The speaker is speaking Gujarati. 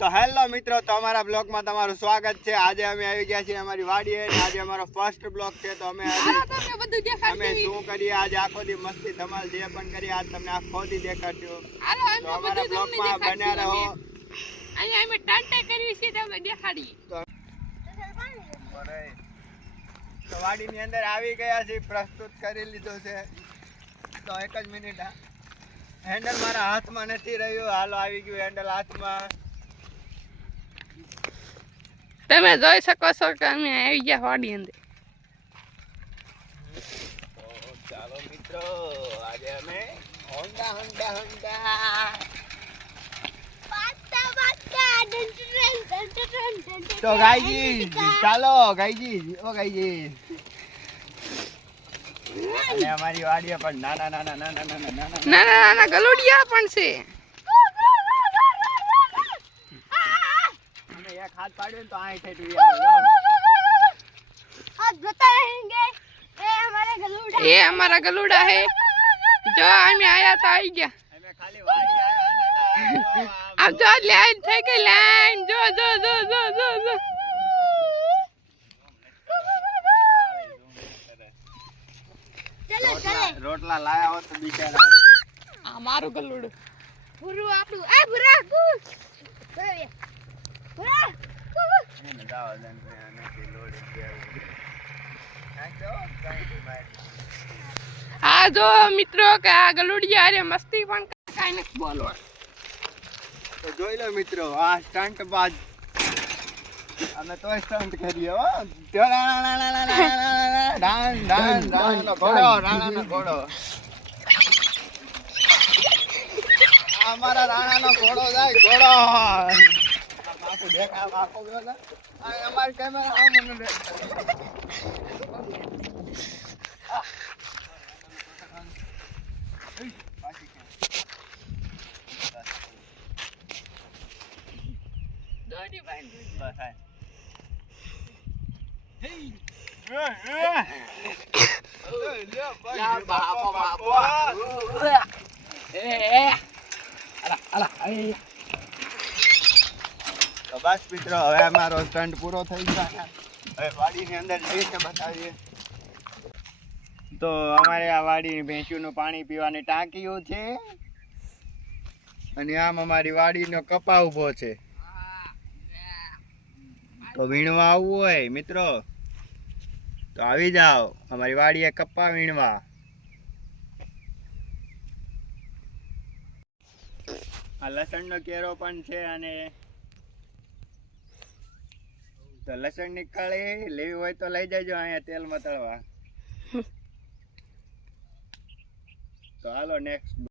તો હેલો મિત્રો, તો અમારા બ્લોગમાં તમારું સ્વાગત છે। આજે અમે આવી ગયા છીએ અમારી વાડીએ અને આજે અમારો ફર્સ્ટ બ્લોગ છે। તો અમે શું કરીએ આજે આખો દી મસ્તી ધમાલ જે પણ કરીએ આજ તમને આખો દી દેખાડશું। તો અમારા બ્લોગમાં બન્યા રહો। અહીંયા અમે ટાંટા કરવી છે તમને દેખાડી। તો વાડીની અંદર આવી ગયા છે, પ્રસ્તુત કરી લીધો છે। તો એક જ મિનિટ, હેન્ડલ મારા હાથમાં નથી રહ્યું। હાલો આવી ગયું હેન્ડલ હાથમાં। તમે જોઈ શકો છો કે અમે આવી ગયા વાડી અંદર। ચાલો મિત્રો, આજે અમે હોન્ડા તો ગાઈજી ચાલો ગાઈજી ઓ ગાઈજી। અને અમારી વાડીએ પણ નાના ગલુડિયા પણ છે। અમે એક હાથ પાડ્યો ને તો આય થઈ એ અમારા ગલુડા હે। જો અમે આયા તો આવી ગયા। અમે ખાલી વાડી આયા ને अब जो लाइन થઈ ગઈ લાઈન। જો જો જો જો જો જો રોટલા લાયા હોત તો બિચારા આ મારું ગલુડું પૂરું આપણું એ ભરા કુસ ભરા એને દાવ દન નથી લોડી દેવું નાખો કાઈ મારી। આ જો મિત્રો કે આ ગલુડિયા અરે મસ્તી પણ કાઈ નથી બોલવા। તો જોઈ લો મિત્રો, આ સ્ટન્ટ બાજ અમે તો સ્ટન્ટ કરીએ હો। ડાન ડાન ડાન ઘોડો રાણાનો ઘોડો, અમારા રાણાનો ઘોડો જાય ઘોડો। બાપુ દેખા બાપુ ગયો ને આ અમાર કેમેરા આ મને દોડી બાંધ બસ આ તો બસ મિત્રો, હવે અમારો સ્ટન્ટ પૂરો થઈ ગયો। હવે વાડીની અંદર જઈને બતાવીએ। તો અમારે આ વાડીની ભેંસુનું પાણી પીવાની ટાંકીઓ છે અને આમ અમારી વાડીનો કપા ઉભો છે। તો વીણવા આવવું હોય મિત્રો તો આવી જાઓ અમારી વાડીએ કપ્પા વીણવા। આ લસણનો કેરો પણ છે અને તો લસણ નીકળે લેવી હોય તો લઈ જજો અહીંયા તેલમાં તળવા। તો હાલો નેક્સ્ટ